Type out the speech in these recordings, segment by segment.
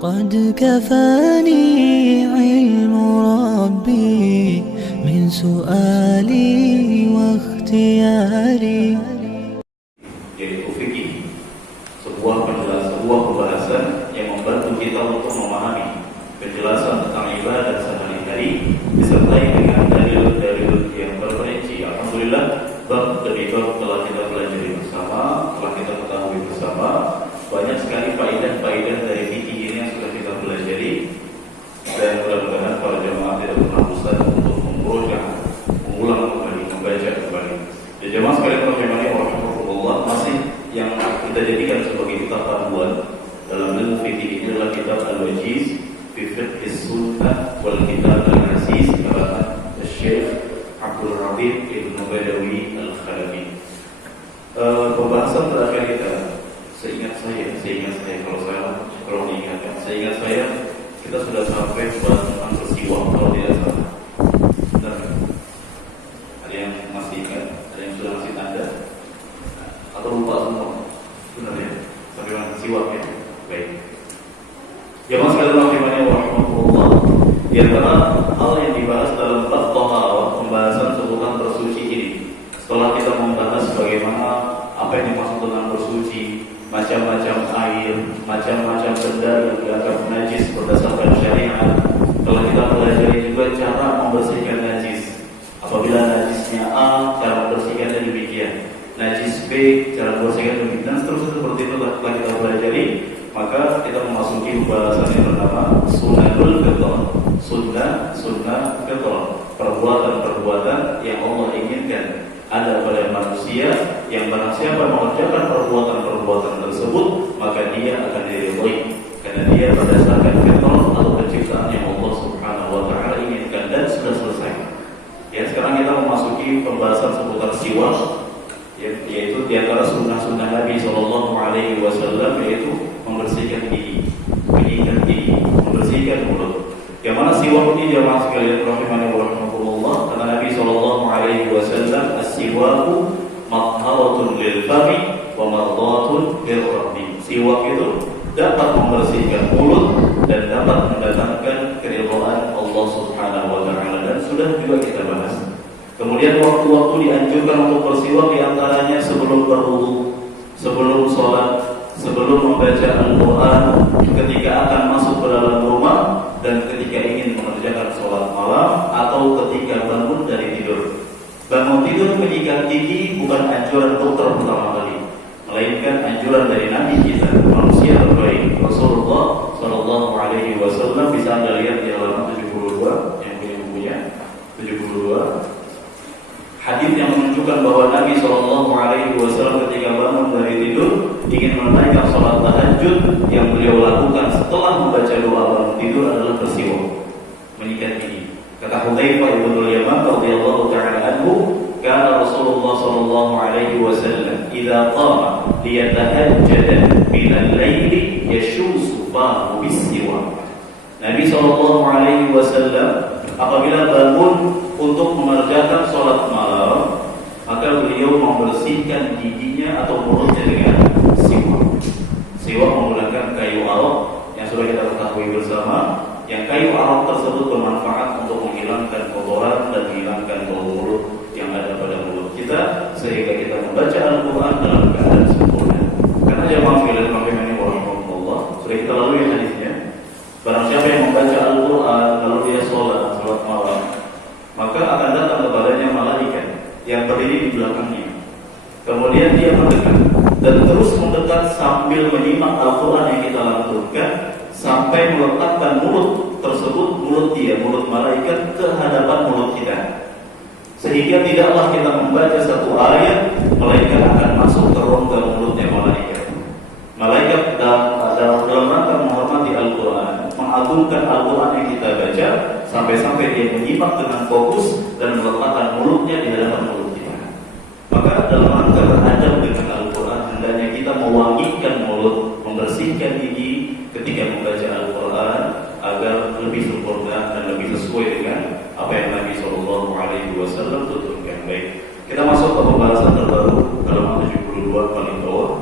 قد كفاني علم ربي من سؤالي واختياري. Yaitu fikih, sebuah pembahasan yang membantu kita untuk memahami penjelasan tentang ibadah sehari-hari disertai dengan dalil-dalil yang berperinci. Alhamdulillah, bab demi bab telah kita pelajari bersama, telah kita ketahui bersama. Banyak sekali faedah-faedah dari fikih ini yang sudah kita pelajari, dan mudah-mudahan para jemaah tidak pernah bosan untuk mengulang kembali, membaca kembali. Dan jemaah sekalian rahimani wa rahmatullah, masih yang kita jadikan sebagai kitab panduan dalam ilmu fikih ini adalah kitab Al-Wajiz fi Fiqh Sunnah wal Kitab Al-Aziz karangan Syekh Abdul Habib Ibn Badawi Al-Khalafi. Pembahasan terakhir kita, seingat saya kalau diingatkan, seingat saya kita sudah sampai bahas tentang bersiwak kalau tidak salah. Benar? Ada yang masih ingat? Ada yang sudah masih tanda? Atau lupa semua? Benar ya? Sampai mana siwak ya? Baik. Jemaah sekalian rahimani wa rahmatullah, di antara hal yang dibahas dalam bab taharah, pembahasan seputar bersuci ini, setelah kita membahas bagaimana apa yang dimaksud dengan bersuci, macam-macam air, macam-macam benda yang dianggap najis berdasarkan syariat. Kalau kita pelajari juga cara membersihkan najis. Apabila najisnya A, cara membersihkannya demikian. Najis B, cara membersihkan demikian. Dan seterusnya seperti itu telah kita pelajari. Maka kita memasuki pembahasan yang bernama Sunnahul Fitrah. Sunnah Fitrah, perbuatan-perbuatan yang Allah inginkan ada pada manusia, yang barang siapa mengerjakan perbuatan-perbuatan tersebut maka dia akan diridhai karena dia berdasarkan fitrah atau penciptaan yang Allah Subhanahu wa taala inginkan dan sudah selesai. Ya, sekarang kita memasuki pembahasan seputar siwak, yaitu di antara sunnah-sunnah Nabi sallallahu alaihi wasallam, yaitu membersihkan gigi, menyikat gigi, membersihkan mulut. Yang mana siwak ini jemaah sekalian rahimani wa rahmatullah, kata Nabi sallallahu alaihi wasallam, as-siwaku matharatun lil fami wa mardatun lir rabbi. Siwak itu dapat membersihkan mulut dan dapat mendatangkan keridhaan Allah Subhanahu wa taala, dan sudah juga kita bahas. Kemudian waktu-waktu dianjurkan untuk bersiwak, di antaranya sebelum berwudu, sebelum sholat, sebelum membaca Al-Quran, ketika akan masuk ke dalam rumah, dan ketika ingin mengerjakan sholat malam, atau ketika bangun dari tidur. Bangun tidur menyikat gigi bukan anjuran dokter pertama kali, melainkan anjuran dari Nabi kita, manusia terbaik, Rasulullah Sallallahu Alaihi Wasallam. Bisa Anda lihat di halaman 72 yang punya bukunya 72. Hadis yang menunjukkan bahwa Nabi Sallallahu Alaihi Wasallam ketika bangun dari tidur ingin menunaikan sholat tahajud, yang beliau lakukan setelah membaca doa bangun tidur adalah bersiwak, menyikat gigi. Kata Hudzaifah ibn al-Yaman radhiyallahu ta'ala anhu, kana Rasulullah sallallahu alaihi wasallam idza qama liyatahajjada min al-laili yashusu fahu bis-siwak. Nabi sallallahu alaihi wasallam apabila bangun untuk mengerjakan sholat malam, maka beliau membersihkan giginya atau mulutnya dengan siwak. Siwak menggunakan kayu arok yang sudah kita ketahui bersama, yang kayu arok tersebut bermanfaat untuk menghilangkan kotoran dan menghilangkan bau mulut yang ada pada mulut kita, sehingga kita membaca Al-Quran dalam keadaan sempurna. Karena jemaah sekalian rahimani wa rahmatullah, sudah kita lalui hadisnya. Barang siapa yang membaca Al-Quran lalu dia sholat malam, maka akan datang kepadanya malaikat yang berdiri di belakangnya. Kemudian dia mendekat dan terus mendekat sambil menyimak Al-Quran yang kita lantunkan, sampai meletakkan mulut tersebut, mulut malaikat ke hadapan mulut kita, sehingga tidaklah kita membaca satu ayat melainkan akan masuk ke rongga mulutnya malaikat. Malaikat dalam rangka menghormati Al-Quran, mengagungkan Al-Quran yang kita baca, sampai-sampai dia menyimak dengan fokus dan meletakkan mulutnya di hadapan mulut kita. Maka dalam rangka beradab dengan Al-Quran, hendaknya kita mewangikan mulut, membersihkan gigi ketika membaca Al-Quran agar lebih sempurna dan lebih sesuai dengan apa yang Nabi Sallallahu Alaihi Wasallam tuturkan. Baik, kita masuk ke pembahasan terbaru halaman 72 paling bawah.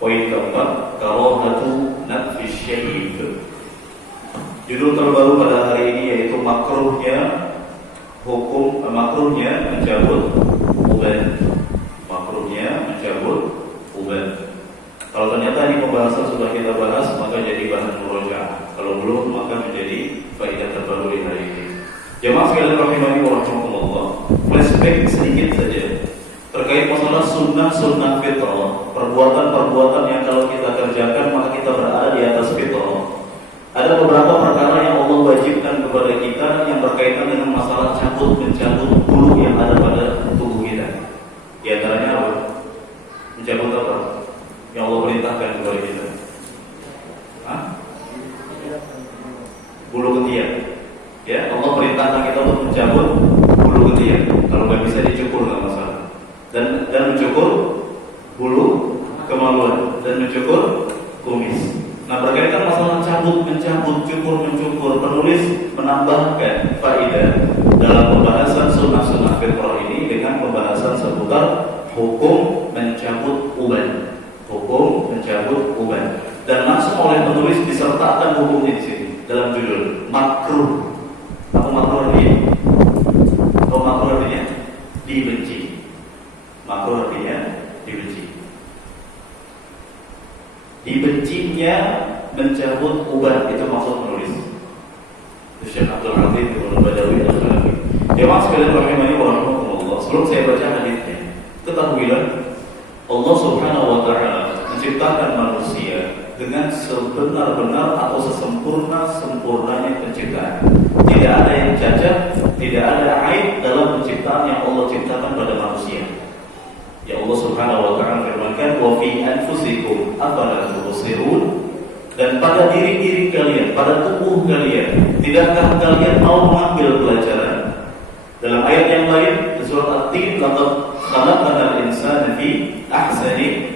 Poin keempat, karahatu nafsi syai' Judul terbaru pada hari ini yaitu makruhnya mencabut uban. Makruhnya mencabut uban. Kalau ternyata ini pembahasan sudah kita bahas, maka jadi bahan murojaah. Kalau belum, maka menjadi faedah terbaru di hari ini. Jemaah sekalian rahimani wa rahimakumullah. Flashback sedikit saja terkait masalah sunnah fitrah, perbuatan-perbuatan yang kalau kita kerjakan maka kita berada di atas fitrah. Ada beberapa perkara yang Allah wajibkan kepada kita yang berkaitan dengan masalah mencabut bulu yang ada pada tubuh kita. Di antaranya apa? Mencabut apa? Yang Allah perintahkan kepada kita. Bulu ketiak. Ya, Allah perintahkan kita untuk mencabut bulu ketiak. Kalau nggak bisa dicukur nggak masalah. Dan mencukur bulu kemaluan dan mencukur kumis. Nah, berkaitan masalah mencabut, cukur, penulis menambahkan faedah dalam pembahasan sunnah fitrah ini dengan pembahasan seputar hukum mencabut uban. Dan langsung oleh penulis disertakan hukumnya di sini dalam judul makruh. Apa makruh artinya? Makruh artinya dibenci. Makruh artinya dibenci. Dibencinya mencabut uban, itu maksud penulis. Syekh Abdul Aziz Ibnu Badawi Al-Khalafi. Jemaah sekalian rahimani wa rahimakumullah. Sebelum saya baca hadisnya, ketahuilah Allah Subhanahu wa taala menciptakan manusia dengan sebenar-benar atau sesempurna-sempurnanya penciptaan. Tidak ada yang cacat, tidak ada aib dalam penciptaan yang Allah ciptakan pada manusia. Ya Allah Subhanahu wa taala firmankan, "Wa fi anfusikum afala tubsirun?" Dan pada diri kalian, pada tubuh kalian, tidakkah kalian mau mengambil pelajaran? Dalam ayat yang lain, di surat At-Tin, "Laqad khalaqnal insana fi ahsani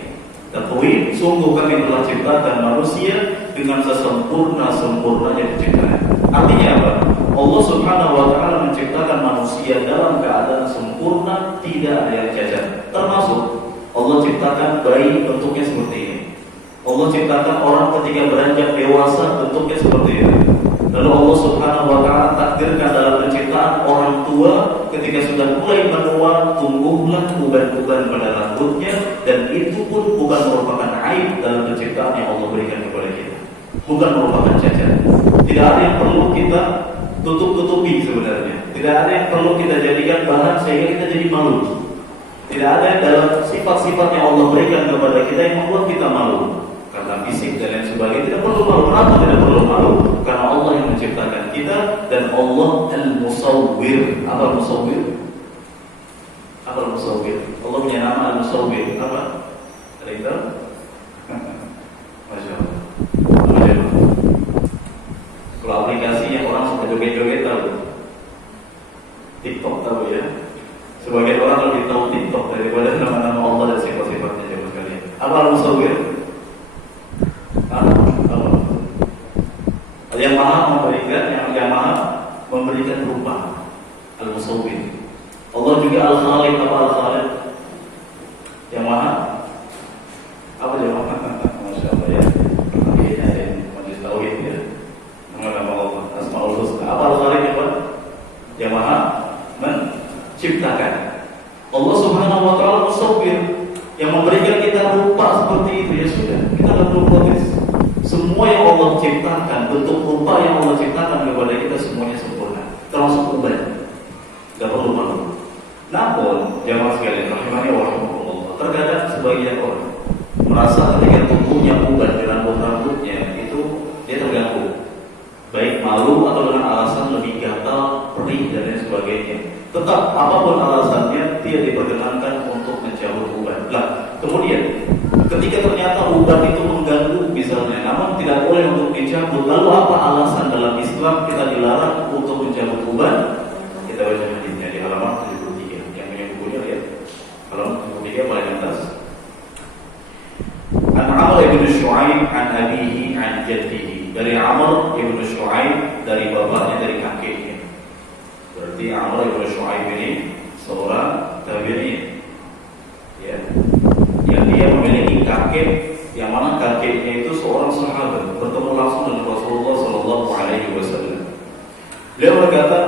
taqwim." Sungguh kami telah ciptakan manusia dengan sesempurna-sempurnanya penciptaan. Artinya apa? Allah Subhanahu wa taala menciptakan manusia dalam keadaan sempurna, tidak ada yang cacat. Termasuk Allah ciptakan bayi bentuknya seperti ini. Allah ciptakan orang ketika beranjak dewasa bentuknya seperti ini. Lalu Allah Subhanahu wa taala takdirkan dalam penciptaan orang tua ketika sudah mulai menua, tumbuhlah uban-uban pada rambutnya, dan itu pun bukan merupakan aib dalam penciptaan yang Allah berikan kepada kita. Bukan merupakan cacat. Tidak ada yang perlu kita tutup-tutupi sebenarnya. Tidak ada yang perlu kita jadikan bahan sehingga kita jadi malu. Tidak ada dalam sifat-sifat yang Allah berikan kepada kita yang membuat kita malu. Karena fisik dan lain sebagainya tidak perlu malu. Kenapa tidak perlu malu? Karena Allah yang menciptakan kita dan Allah Al-Musawwir. Apa Al-Musawwir? Apa Al-Musawwir? Allah punya nama Al-Musawwir. Apa? Ada yang tahu? Masya Allah. Kalau aplikasi yang orang suka joget-joget tahu, TikTok tahu ya. Sebagian orang lebih tahu TikTok daripada nama-nama Allah dan sifat-sifatnya jemaah sekalian. Apa Al-Musawwir? Yang maha memberikan rupa. Al-Musawwir. Allah juga Al-Khaliq. Apa Al-Khaliq? Yang maha apa jemaah? Masya Allah ya. Akhirnya ada majlis tauhid ya. Nama Allah Asmaul Husna. Apa Al-Khaliq apa? Yang maha menciptakan. Allah Subhanahu wa taala Musawwir, yang memberikan kita rupa seperti itu. Ya sudah, kita tidak perlu protes. Semua yang Allah ciptakan, bentuk rupa yang Allah ciptakan kepada kita semuanya sempurna, termasuk uban. Tidak perlu malu. Namun, jemaah sekalian rahimani wa rahimakumullah, terkadang sebagian orang merasa ketika tubuhnya uban di rambut-rambutnya itu dia terganggu, baik malu atau dengan alasan lebih gatal, perih dan lain sebagainya. Tetap apapun alasannya, dia diperkenankan untuk mencabut uban. Nah, kemudian ketika ternyata uban itu mengganggu misalnya, namun tidak boleh untuk dicabut, lalu apa alasan dalam Islam kita dilarang untuk mencabut uban? Kita baca hadisnya di halaman 73. Yang punya bukunya lihat halaman 73 paling atas. An Amr ibn Shu'aib an abihi an jaddihi. Dari Amr ibn Shu'aib, dari bapaknya, dari kakeknya. Berarti Amr ibn Shu'aib ini seorang tabi'in, ya, yang dia memiliki kakek, yang mana kakeknya itu seorang sahabat, bertemu langsung dengan Rasulullah SAW. Beliau berkata,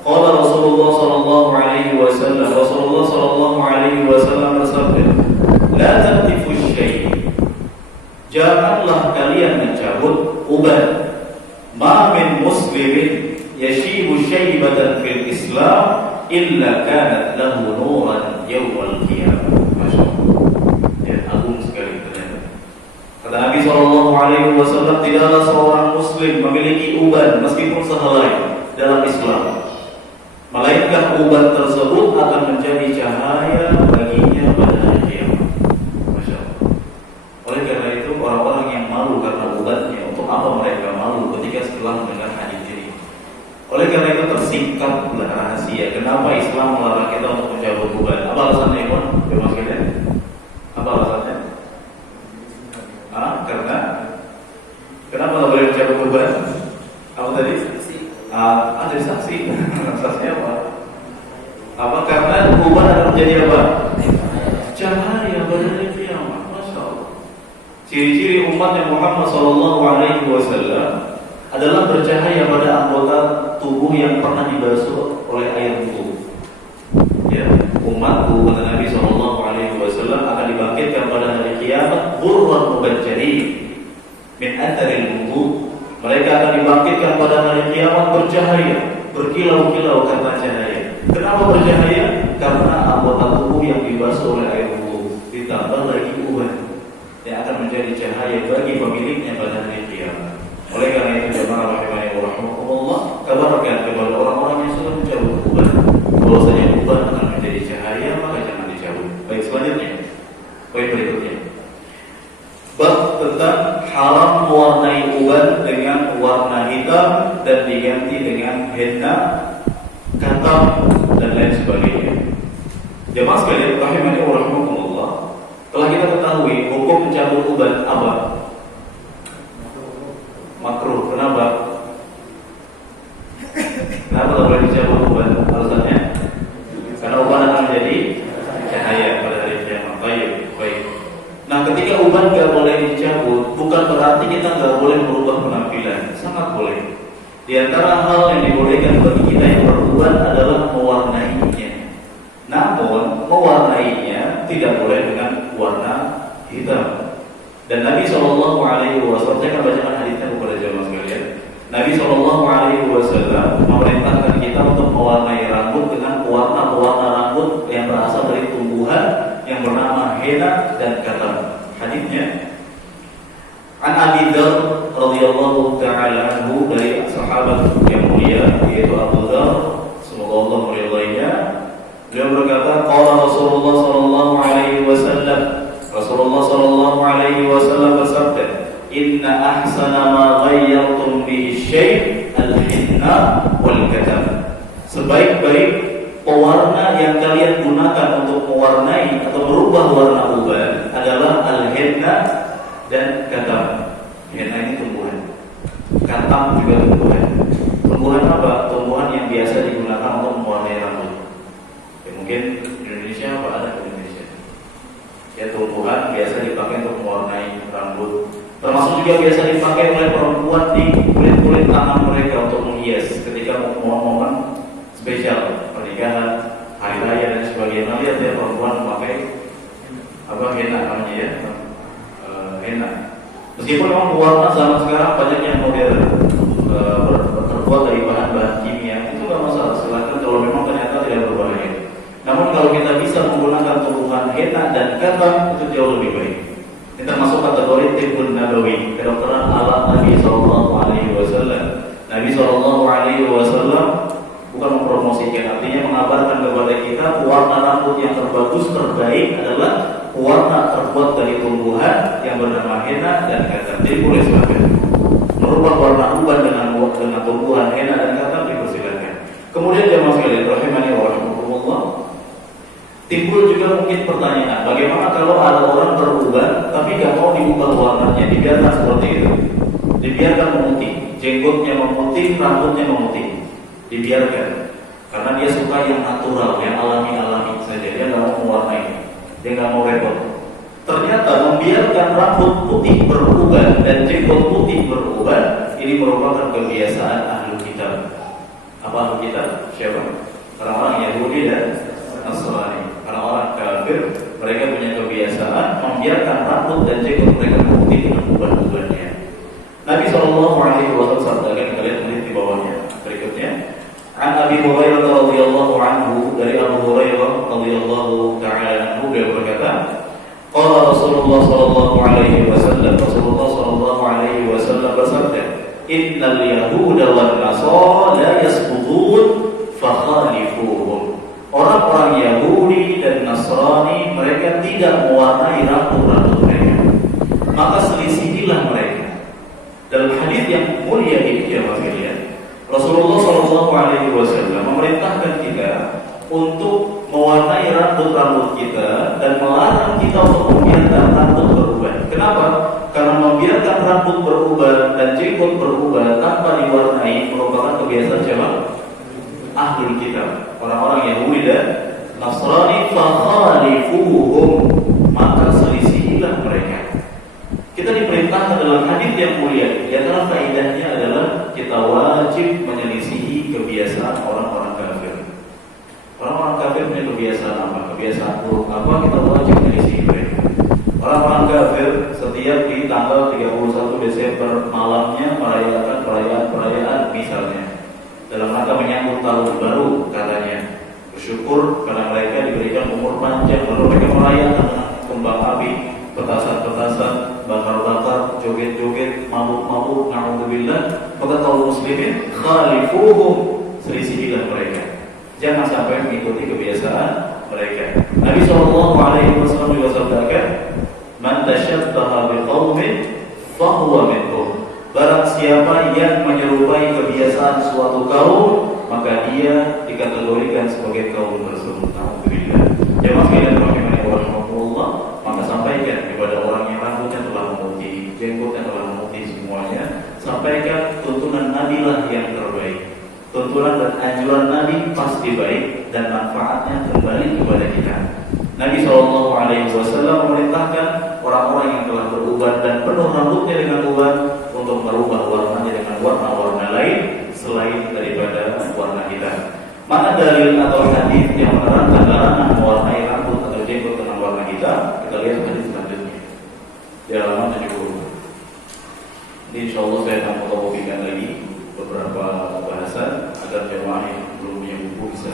qala Rasulullah sallallahu alaihi wasallam, Rasulullah sallallahu alaihi wasallam bersabda, la taqtifu syai', janganlah kalian mencabut uban, ma min muslimin yashibu syaibatan fil Islam illa kanat lahu nuran yawmal qiyamah. Masyaallah. Ya, agung sekali ternyata. Kata Nabi sallallahu alaihi wasallam, tidaklah seorang muslim memiliki uban meskipun sehelai dalam Islam, melainkan uban tersebut akan menjadi cahaya baginya pada hari kiamat. Masya Allah. Oleh karena itu orang-orang yang malu karena ubannya, untuk apa mereka malu ketika setelah mendengar hadis ini? Oleh karena itu tersingkaplah rahasia kenapa Islam melarang kita untuk mencabut uban. Apa alasannya, Ikhwan? Bebas kalian? Apa alasannya? Karena kenapa tidak boleh mencabut uban? Apa tadi? Ada saksi. Saksinya apa? Apa? Karena uban akan menjadi apa? Cahaya pada hari kiamat. Masya Allah. Ciri-ciri umatnya Muhammad sallallahu alaihi wasallam adalah bercahaya pada anggota tubuh yang pernah dibasuh oleh air wudu. Ya, umat Nabi sallallahu alaihi wasallam akan dibangkitkan pada hari kiamat ghurran mubajjalin min atharil wudu. Mereka akan dibangkitkan pada hari kiamat bercahaya, berkilau-kilau karena cahaya. Kenapa bercahaya? Karena anggota tubuh yang dibasuh oleh air wudu, ditambah lagi uban yang akan menjadi cahaya bagi pemiliknya pada hari kiamat. Oleh karena itu jemaah rahimani wa rahimakumullah, kabarkan kepada orang-orang yang sudah mencabut uban bahwasanya uban akan menjadi cahaya, maka jangan dicabut. Baik, selanjutnya, poin berikutnya, bab tentang haram mewarnai uban dengan warna hitam dan diganti dengan henna, katam, dan lain sebagainya. Jemaah sekalian rahimani wa rahimakumullah, telah kita ketahui hukum mencabut uban apa? Makruh. Kenapa? Kenapa tak boleh dicabut uban? Alasannya? Karena uban akan menjadi cahaya pada hari kiamat. Baik. Nah, ketika uban gak boleh dicabut, bukan berarti kita gak boleh merubah penampilan. Sangat boleh. Di antara hal yang dibolehkan bagi kita yang beruban adalah mewarnainya. Namun, mewarnainya tidak boleh dengan warna hitam. Dan Nabi Shallallahu Alaihi Wasallam, saya akan bacakan hadisnya kepada jemaah sekalian. Nabi Shallallahu Alaihi Wasallam memerintahkan kita untuk mewarnai rambut dengan warna-warna rambut yang berasal dari tumbuhan yang bernama henna dan katam. Hadisnya An Abi Dzar radhiyallahu taala anhu, dari sahabat yang mulia yaitu Abu Dzar, semoga Allah meridainya. Beliau berkata, qala Rasulullah sallallahu alaihi wasallam, Rasulullah sallallahu alaihi wasallam bersabda, inna ahsana ma ghayyartum bihi syai' al-hinna wal katam. Sebaik-baik pewarna yang kalian gunakan untuk mewarnai atau merubah warna uban adalah al-henna dan katam. Henna ini tumbuhan, katam juga tumbuhan. Tumbuhan apa? Tumbuhan yang biasa digunakan untuk mewarnai rambut. Ya, mungkin di Indonesia apa ada di Indonesia? Ya, tumbuhan biasa dipakai untuk mewarnai rambut. Termasuk juga biasa dipakai oleh perempuan di kulit-kulit tangan mereka untuk menghias ketika momen-momen spesial, pernikahan, hari raya dan sebagainya. Lihat ya, perempuan memakai apa, henna namanya ya, henna. Meskipun memang warna zaman sekarang banyak yang modern, terbuat dari bahan-bahan kimia, itu nggak masalah. Silakan kalau memang ternyata tidak berbahaya. Namun kalau kita bisa menggunakan tumbuhan henna dan katam, itu jauh lebih baik. Ini termasuk kategori tibbun nabawi, kedokteran ala Nabi Sallallahu Alaihi Wasallam. Nabi Sallallahu Alaihi Wasallam bukan mempromosikan, artinya mengabarkan kepada kita warna rambut yang terbagus, terbaik adalah warna terbuat dari tumbuhan yang bernama henna dan katam. Jadi boleh silakan merubah warna uban dengan tumbuhan henna dan katam, dipersilakan. Kemudian jemaah sekalian rahimani wa rahimakumullah, timbul juga mungkin pertanyaan, bagaimana kalau ada orang beruban tapi gak mau diubah warnanya, dibiarkan seperti itu, dibiarkan memutih, jenggotnya memutih, rambutnya memutih, dibiarkan, karena dia suka yang natural, yang alami-alami saja, dia gak mau mewarnai, dia gak mau repot. Ternyata membiarkan rambut putih beruban dan jenggot putih beruban, ini merupakan kebiasaan ahli kitab. Apa kita? Siapa? Orang-orang Yahudi dan Nasrani. Orang-orang kafir, mereka punya kebiasaan membiarkan rambut dan jenggot mereka putih dengan uban-ubannya. Nabi SAW sabdakan, kita lihat di bawahnya berikutnya. An Abi Hurairah radhiyallahu anhu, dari Abu Hurairah radhiyallahu ta'ala anhu, beliau berkata, qala Rasulullah sallallahu alaihi wasallam, Rasulullah sallallahu alaihi wasallam bersabda, innal yahuda wan nasara la yasbutun fakhalifuhum. Orang-orang Yahudi dan Nasrani mereka tidak mewarnai rambut-rambut mereka, maka selisihilah mereka. Dalam hadis yang mulia ini ya Mas kalian, Rasulullah SAW memerintahkan kita untuk mewarnai rambut-rambut kita dan melarang kita untuk membiarkan rambut beruban. Kenapa? Karena membiarkan rambut beruban dan jenggot beruban tanpa diwarnai merupakan kebiasaan siapa? Ahlul kitab, orang-orang Yahudi dan Nasrani. Fakhalifuhum, maka selisihilah mereka. Kita diperintahkan dalam hadis yang mulia, di antara faedahnya adalah kita wajib menyelisihi kebiasaan orang-orang kafir. Orang-orang kafir punya kebiasaan apa? Kebiasaan buruk apa? Kita wajib menyelisihi mereka. Orang-orang kafir setiap di tanggal 31 Desember malamnya merayakan perayaan misalnya dalam rangka menyambut tahun baru, katanya bersyukur karena mereka diberikan umur panjang, lalu mereka merayakan dengan kembang api, petasan-petasan, bakar-bakar, joget-joget, mabuk-mabuk, na'udzubillah. Maka kaum muslimin khalifuhum, selisihilah mereka, jangan sampai mengikuti kebiasaan mereka. Nabi SAW juga sabdakan, man tashabbaha biqaumin fahuwa minhum. Barang siapa yang menyerupai kebiasaan suatu kaum, maka dia dikategorikan sebagai kaum tersebut. Alhamdulillah. Jemaah sekalian rahimahullah, maka sampaikan kepada orang yang rambutnya telah memutih, jenggotnya telah memutih semuanya, sampaikan tuntunan Nabi lah yang terbaik. Tuntunan dan anjuran Nabi pasti baik dan manfaatnya kembali kepada kita. Nabi SAW memerintahkan orang-orang yang telah beruban dan penuh rambutnya dengan uban untuk merubah warnanya dengan warna-warna lain selain daripada warna kita. Mana dalil atau hadis yang menerangkan larangan mewarnai rambut atau jenggot dengan warna kita? Kita lihat hadis selanjutnya di halaman 70. Ini insyaallah saya akan mengobrolkan lagi beberapa bahasan agar jemaah yang belum punya buku bisa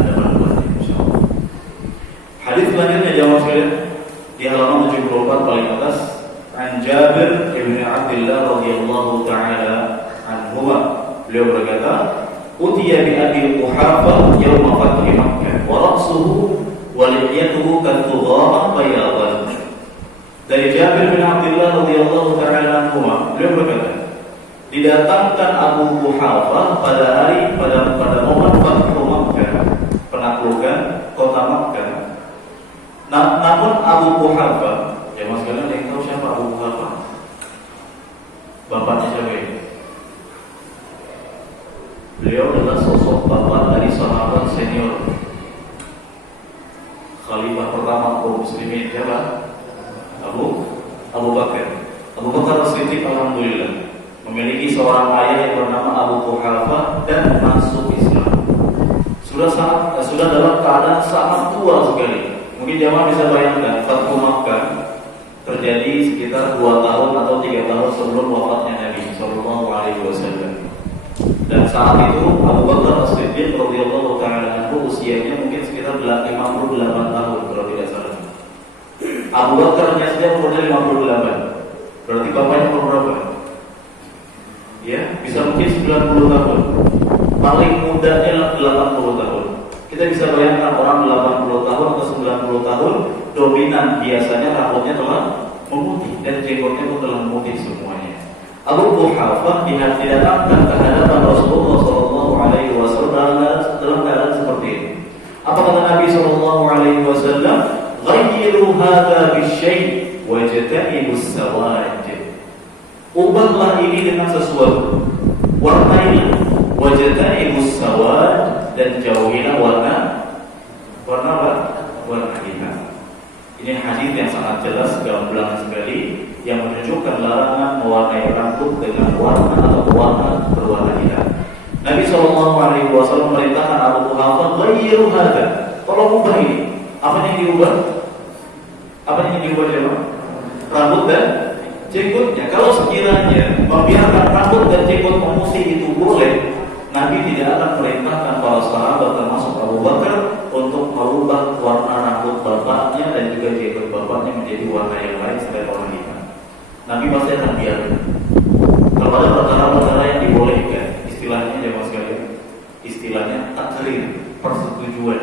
ada manfaatnya insyaallah. Hadis selanjutnya jemaah sekalian di halaman 74 paling atas. An Jabir bin Abdullah radhiyallahu ta'ala anhuma, beliau berkata, utiya bi Abi Quhafah yauma fathi Makkah wa ra'suhu wa lihyatuhu kathughama bayadan. Dari Jabir bin Abdullah radhiyallahu ta'ala anhuma, beliau berkata, didatangkan Abu Quhafah pada momen Fathu Makkah, penaklukan kota Makkah. Namun Abu Quhafah, ya mas kalian ada yang tahu siapa Abu Quhafah? Bapaknya siapa ini? Beliau adalah sosok bapak dari sahabat senior, khalifah pertama kaum muslimin. Siapa? Abu Bakar. Abu Bakar As-Siddiq, alhamdulillah, memiliki seorang ayah yang bernama Abu Quhafah dan masuk Islam. Sudah dalam keadaan sangat tua sekali. Mungkin jamaah bisa bayangkan, Fathu Makkah terjadi sekitar 2 tahun atau 3 tahun sebelum wafatnya Nabi SAW. Dan saat itu Abu Bakar As-Siddiq radhiyallahu ta'ala anhu usianya mungkin sekitar 58 tahun kalau tidak salah. Abu Bakarnya saja umurnya 58. Berarti bapaknya umur berapa? Ya, bisa mungkin 90 tahun. Paling mudanya 80 tahun. Kita bisa bayangkan orang 80 tahun atau 90 tahun dominan biasanya rambutnya telah memutih dan jenggotnya pun telah memutih semuanya. Abu Quhafah didatangkan ke hadapan Rasulullah SAW dalam keadaan seperti ini. Apa kata Nabi SAW? Ghayyiru hadha bisyai' wajtanibus sawad. Ubahlah ini dengan sesuatu, warnailah, wajtanibus sawad, dan jauhilah warna hitam. Ini hadis yang sangat jelas, gamblang sekali, yang menunjukkan larangan mewarnai rambut dengan warna atau warna berwarna hitam. Nabi SAW ghayru hadza. Tolong ubah ini. Apa yang diubah? Apa yang diubah coba? Rambut dan jenggotnya. Kalau sekiranya membiarkan rambut dan jenggot memutih itu boleh, Nabi tidak akan perintahkan para sahabat termasuk Abu Bakar untuk merubah warna rambut bapaknya dan juga jenggot bapaknya menjadi warna yang lain selain warna hitam. Nabi pasti akan biarkan. Kalau ada perkara-perkara yang dibolehkan, istilahnya jemaah sekalian, istilahnya takrir, persetujuan.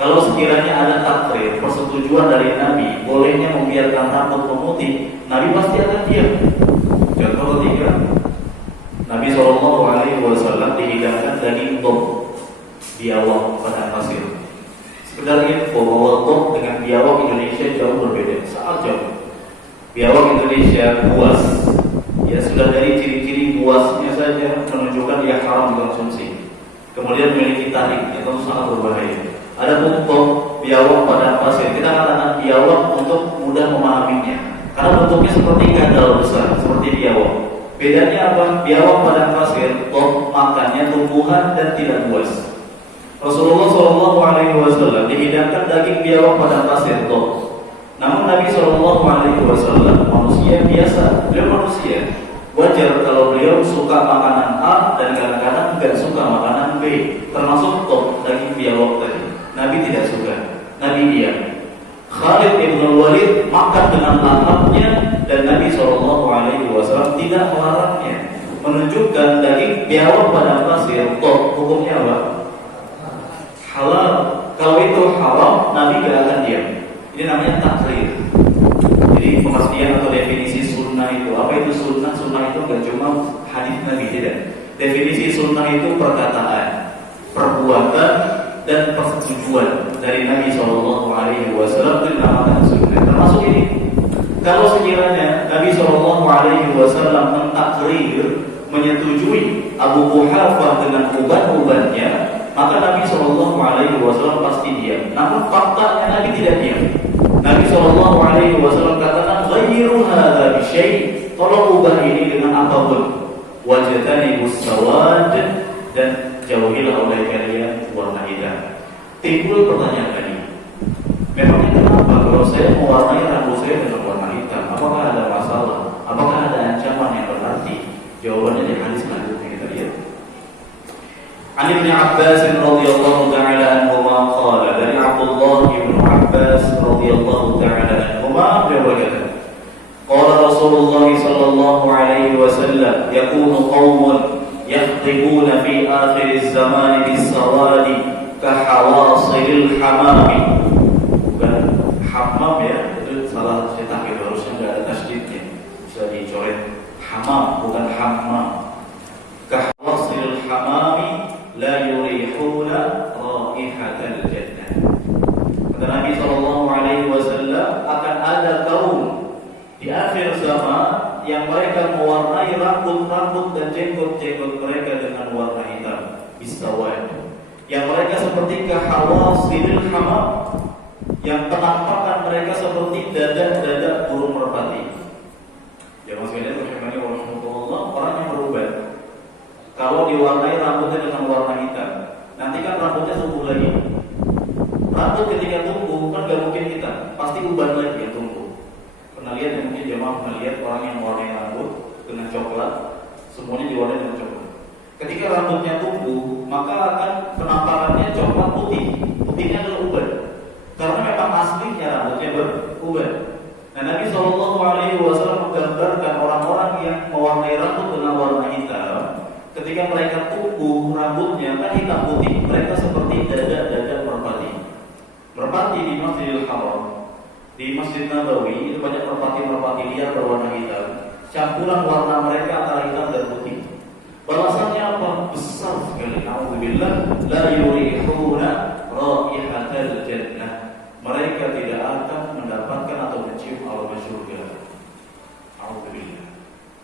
Kalau sekiranya ada takrir, persetujuan dari Nabi, bolehnya membiarkan rambut memutih, Nabi pasti akan diam. Contoh ketiga, Nabi SAW dihidangkan daging dom, biawak pada pasir. Sekedar info bahwa dom dengan biawak Indonesia jauh berbeda, sangat jauh. Biawak Indonesia buas, ya sudah dari ciri-ciri buasnya saja menunjukkan dia haram dikonsumsi. Kemudian memiliki tarik, yang tentu sangat berbahaya. Ada bentuk biawak pada pasir. Kita katakan biawak untuk mudah memahaminya, karena bentuknya seperti kadal besar, seperti biawak. Bedanya apa? Biawak pada pasir, makannya tumbuhan dan tidak buas. Rasulullah SAW dihidangkan daging biawak pada pasir, namun Nabi SAW manusia biasa, beliau manusia. Wajar kalau beliau suka makanan A dan kadang-kadang tidak suka makanan B, termasuk daging biawak tadi. Nabi tidak suka, Nabi diam. Khalid bin Walid makan dengan lahapnya dan Nabi SAW tidak melarangnya, menunjukkan daging biawak pada pasir, hukumnya apa? Halal. Kalau itu haram, Nabi tidak akan diam. Ini namanya takrir. Jadi pengertian atau definisi sunnah itu, apa itu sunnah? Sunnah itu gak cuma hadis Nabi, tidak. Definisi sunnah itu perkataan, perbuatan, dan persetujuan dari Nabi SAW itu dinamakan sunnah. Termasuk ini, kalau sekiranya Nabi SAW mentakrir, menyetujui Abu Quhafah dengan uban-ubannya, maka Nabi SAW pasti diam. Namun faktanya Nabi tidak diam. Nabi SAW katakan, ghayru hadza bisyai', tolong ubah ini dengan apapun. Wajtanibus sawad, dan jauhilah oleh kalian warna hitam. Timbul pertanyaan tadi, memangnya kenapa kalau saya mewarnai rambut saya dengan warna hitam? Apakah ada masalah? Apakah ada ancaman yang berarti? Jawabannya di hadis selanjutnya kita lihat. An Ibnu Abbas radhiyallahu ta'ala anhuma qala, dari Abdullah bin Abbas radhiyallahu ta'ala anhuma berkata, qala Rasulullah sallallahu alaihi wasallam, yakunu qaumun yakhtibuna fi akhir az-zaman bis-sawadi kahawasilil hamami. Bukan hammam ya, itu salah cetak itu, harusnya enggak ada tasydidnya, bisa dicoret hamam, bukan hammam. Kahawasilil hamami la yurihuna raihatal jannah. Kata Nabi SAW, akan ada kaum di akhir zaman yang mereka mewarnai rambut dan jenggot mereka dengan warna hitam, bisawad. Yang mereka seperti kahawasilil hamam, yang penampakan mereka seperti dada burung merpati. Jemaah sekalian rahimani wa rahmatullah, orang yang berubah kalau diwarnai rambutnya dengan warna hitam, nanti kan rambutnya tumbuh lagi. Rambut ketika tumbuh kan gak mungkin hitam, pasti uban lagi yang tumbuh. Pernah lihat ya, mungkin jemaah pernah lihat orang yang mewarnai rambut dengan coklat, semuanya diwarnai dengan coklat. Ketika rambutnya tumbuh, maka akan penampakannya coklat putih. Putihnya adalah uban, karena memang aslinya rambutnya beruban. Nah, Nabi SAW menggambarkan orang-orang yang mewarnai rambut dengan warna hitam. Ketika mereka tumbuh rambutnya kan hitam putih, mereka seperti dada merpati. Merpati di Masjidil Haram, di Masjid Nabawi itu banyak merpati liar berwarna hitam. Campuran warna mereka antara hitam dan putih. Balasannya apa? Besar sekali. Alhamdulillah, la yurihuna raihatal jannah. Mereka tidak akan mendapatkan atau mencium aroma surga. Alhamdulillah.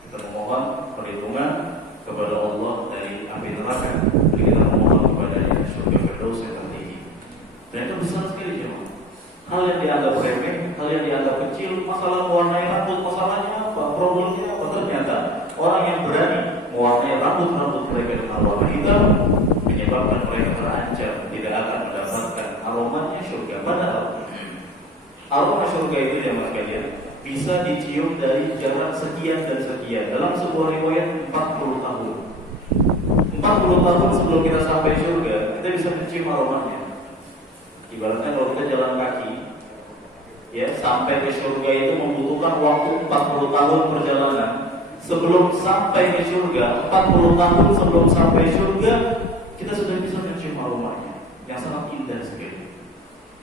Kita memohon perlindungan kepada Allah dari api neraka. Kita memohon kepada surga Firdaus yang tertinggi. Dan itu besar sekali jemaah. Hal yang dianggap remeh, hal yang dianggap kecil, masalah mewarnai rambut, masalahnya apa? Problemnya apa? Ternyata orang yang berani mewarnai rambut mereka dengan warna hitam menyebabkan mereka terancam tidak akan surga itu ya mas kalian bisa dicium dari jarak sekian dan sekian. Dalam sebuah riwayat 40 tahun. 40 tahun sebelum kita sampai surga, kita bisa mencium aromanya. Ibaratnya kalau kita jalan kaki, ya sampai ke surga itu membutuhkan waktu 40 tahun perjalanan. Sebelum sampai ke surga, 40 tahun sebelum sampai surga, kita sudah bisa mencium aromanya yang sangat indah sekali.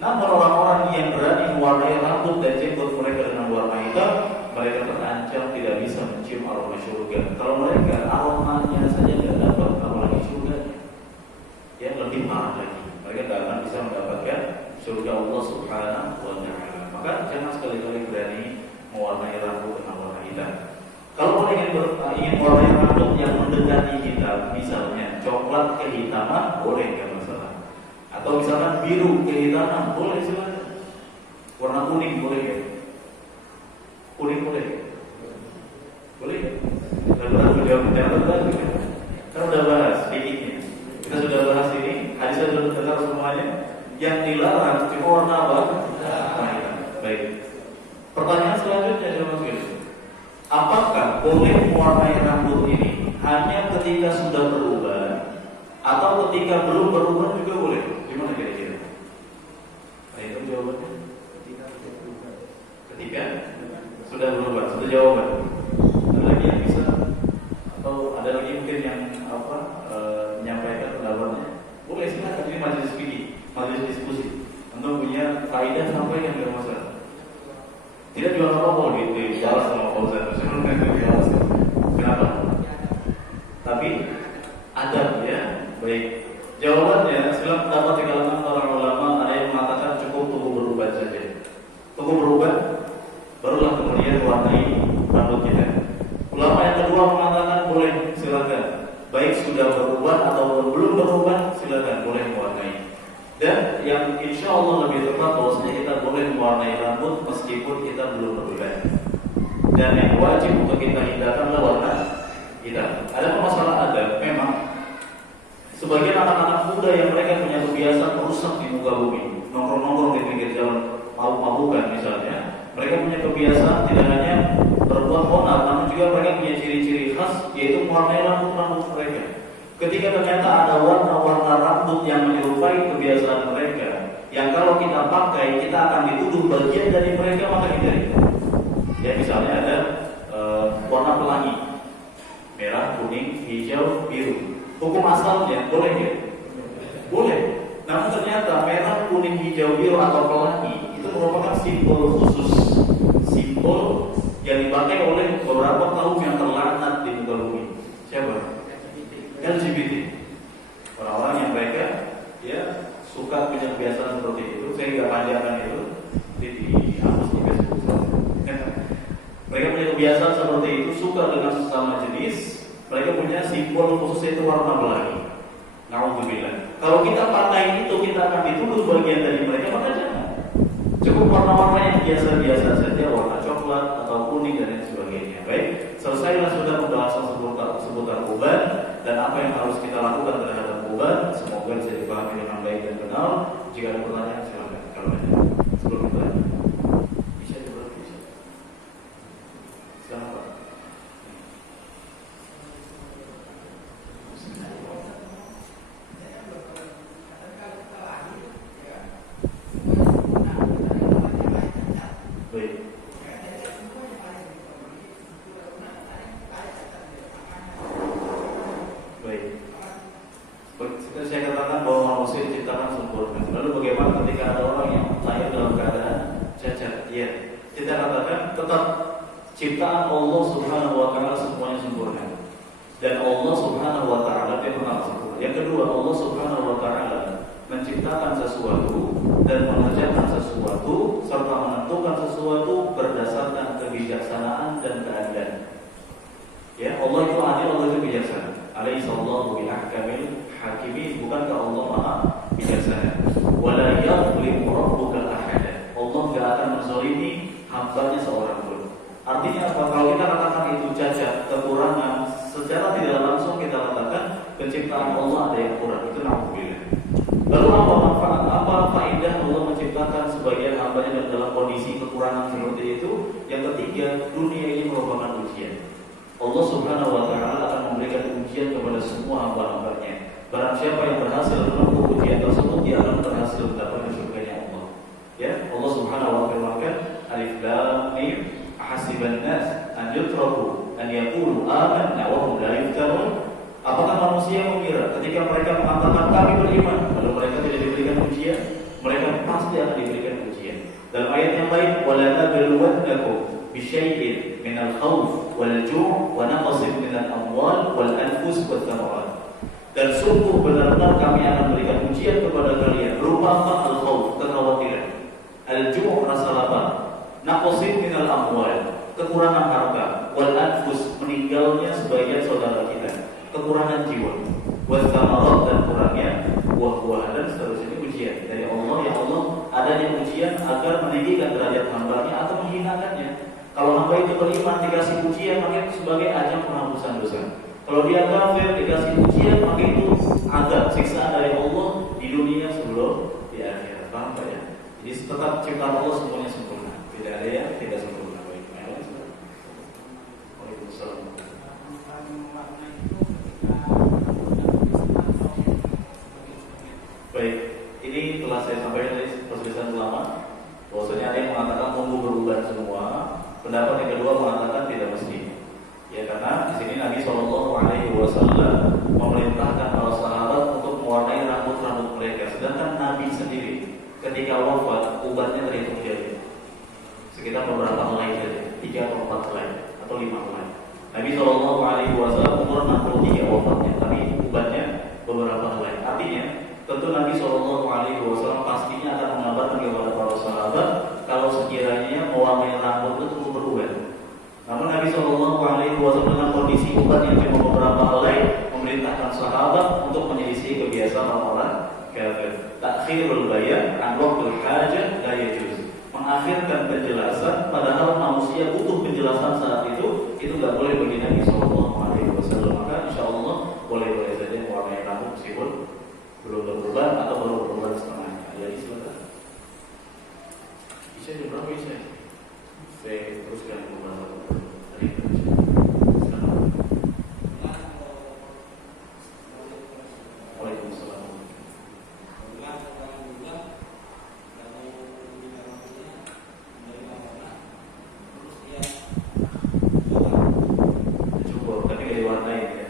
Namun orang-orang yang berani mewarnai rambut dan jenggot mereka dengan warna hitam, mereka terancam tidak bisa mencium aroma surga. Kalau mereka aromanya saja tidak dapat, apalagi surganya, ya lebih parah lagi. Mereka tidak akan bisa mendapatkan surga Allah Subhanahu wa Ta'ala. Maka jangan sekali-kali berani mewarnai rambut dengan warna hitam. Kalau ingin mewarnai rambut yang mendekati hitam, misalnya coklat kehitaman, boleh nggak masalah. Atau misalkan biru kehitaman, boleh silakan. Warna kuning boleh ya? Kuning boleh? Boleh ya? Kita sudah bahas sedikitnya. Kita sudah bahas ini. Hadis sudah dengar semuanya. Yang dilarang cuma warna apa? Baik. Pertanyaan selanjutnya coba sekali. Apakah boleh mewarnai rambut ini hanya ketika sudah berubah atau ketika belum berubah juga boleh? Gimana kira-kira? Nah itu jawabannya. Ketika sudah berubah, sudah jawaban. Ada lagi yang bisa atau ada lagi mungkin yang menyampaikan pendapatnya? Boleh silakan, ini majelis fikih, majelis diskusi. Untuk punya faedah sampaikan ke masalah. Tidak jual rokok gitu, balas sama Fauzan. Kenapa? Tapi adab ya. Baik. Jawabannya setelah pendapat di kalangan para ulama ada yang mengatakan cukup tunggu berubat saja. Tunggu berubat, barulah kemudian warnai rambut kita. Ulama yang kedua mengatakan boleh, silakan. Baik sudah berubah atau belum berubah, silakan boleh mewarnai. Dan yang insya Allah lebih tepat bahwasanya kita boleh mewarnai rambut meskipun kita belum berubah. Dan yang wajib untuk kita hindarkanlah warna hitam. Ada masalah adab, memang sebagian anak-anak muda yang mereka punya kebiasaan merusak di muka bumi, nongkrong-nongkrong di pinggir jalan, mabuk-mabukan misalnya. Mereka punya kebiasaan tidak hanya berbuat onar, namun juga mereka punya ciri-ciri khas, yaitu mewarnai rambut-rambut mereka. Ketika ternyata ada warna-warna rambut yang menyerupai kebiasaan mereka, yang kalau kita pakai kita akan dituduh bagian dari mereka, maka hindari. Ya misalnya ada warna pelangi, merah, kuning, hijau, biru. Hukum asalnya boleh ya? Boleh. Namun ternyata merah, kuning, hijau, biru atau pelangi itu merupakan simbol khusus, simbol yang dipakai oleh beberapa kaum yang terlaknat di muka bumi. Siapa? LGBT. Orang-orang yang mereka ya suka punya kebiasaan seperti itu. Saya nggak panjangkan itu di hapus di Facebook. Mereka punya kebiasaan seperti itu, suka dengan sesama jenis. Mereka punya simbol khusus itu warna pelangi. Nauzubillah. Kalau kita pakai itu, kita akan dituduh bagian dari mereka, maka jangan. Cukup warna-warna yang biasa-biasa saja, warna coklat atau kuning dan lain sebagainya. Baik, selesailah sudah pembahasan seputar uban dan apa yang harus kita lakukan terhadap uban. Semoga bisa dipahami dengan baik dan benar. Jika ada pertanyaan silakan. Kalau ada, sebelum kita bisa jawab bisa. Silakan Pak. Saya katakan bahwa manusia diciptakan sempurna. Lalu bagaimana ketika ada orang yang lahir dalam keadaan cacat? Ya, kita katakan tetap ciptaan Allah Subhanahu wa Ta'ala semuanya sempurna. Dan Allah Subhanahu wa Ta'ala dia benar sempurna. Yang kedua, Allah Subhanahu wa Ta'ala menciptakan sesuatu dan mengerjakan sesuatu serta menentukan sesuatu berdasarkan kebijaksanaan dan keadilan. Ya, Allah itu adil, Allah itu bijaksana. Alaihissallahu bi'ahkamil hakimin. Bukankah Allah maha bijaksana? Wala yadhlimu rabbuka ahada. Allah tidak akan menzalimi hambanya seorang pun. Artinya apa? Kalau kita katakan itu cacat, kekurangan, secara tidak langsung kita katakan penciptaan Allah ada yang kurang. Itu na'udzubillah. Lalu apa manfaat, apa faedah Allah menciptakan sebagian hambanya dalam kondisi kekurangan Subhanahu wa taala akan memberikan ujian kepada semua hamba-hambanya. Barang siapa yang berhasil menempuh ujian tersebut, dia akan berhasil mendapatkan surganya Allah. Ya, Allah Subhanahu wa taala firman, Alif Lam Mim, ahasiban nas an yutraku an yaqulu amanna wa hum la yuftanun. Apakah manusia mengira ketika mereka mengatakan kami beriman, lalu mereka tidak diberikan ujian? Mereka pasti akan diberikan ujian. Dalam ayat yang lain, wala nabluwannakum bisyai'in minal khawf wal ju' wa naqsin minal amwal wal anfus wath thamarat. Dan sungguh benar-benar kami akan berikan ujian kepada kalian berupa al-khawf, kekhawatiran, al-ju' rasa lapar, naqsin minal amwal, kekurangan harta, wal anfus, meninggalnya sebagian saudara kita, kekurangan jiwa, wath thamarat, dan kurangnya buah-buahan, dan seterusnya. Ujian dari Allah. Ya Allah, adanya ujian agar meninggikan derajat hambanya atau menghinakannya. Kalau hamba itu beriman, dikasih ujian, maka itu sebagai ajang penghapusan dosa. Kalau dia kafir, dikasih ujian, maka itu azab, siksaan dari Allah di dunia sebelum di akhirat. Paham tak ya? Jadi tetap ciptaan Allah semuanya sempurna, tidak ada yang tidak sempurna. Baik, Waalaikumsalam. Baik, ini telah saya sampaikan dari perselisihan ulama, bahwasanya ada yang mengatakan tunggu beruban semua. Pendapat yang kedua mengatakan tidak mesti. Ya, karena di sini Nabi SAW memerintahkan para sahabat untuk mewarnai rambut-rambut mereka, sedangkan Nabi sendiri ketika wafat ubatnya terhitung jari, sekitar beberapa helai saja, 3 atau 4 helai atau 5 helai. Nabi SAW umur 63 wafatnya, tapi ubatnya beberapa helai. Artinya tentu Nabi SAW pastinya akan mengabarkan kepada para sahabat kalau sekiranya mewarnai rambut itu beruban. Namun Nabi SAW dengan kondisi ubat yang cuma beberapa helai memerintahkan sahabat untuk menyelisih kebiasaan orang kafir. Takhirul bayan an waqtul hajah la yajuz. Mengakhirkan penjelasan padahal manusia butuh penjelasan saat itu enggak boleh bagi Nabi SAW. Maka insyaallah boleh-boleh saja mewarnai rambut meskipun belum berubah atau baru berubah setengahnya. Jadi silakan. Bisa jam berapa bisa? Saya teruskan pembahasan hari ini. Waalaikumsalam. Cukur, tapi nggak diwarnai ya.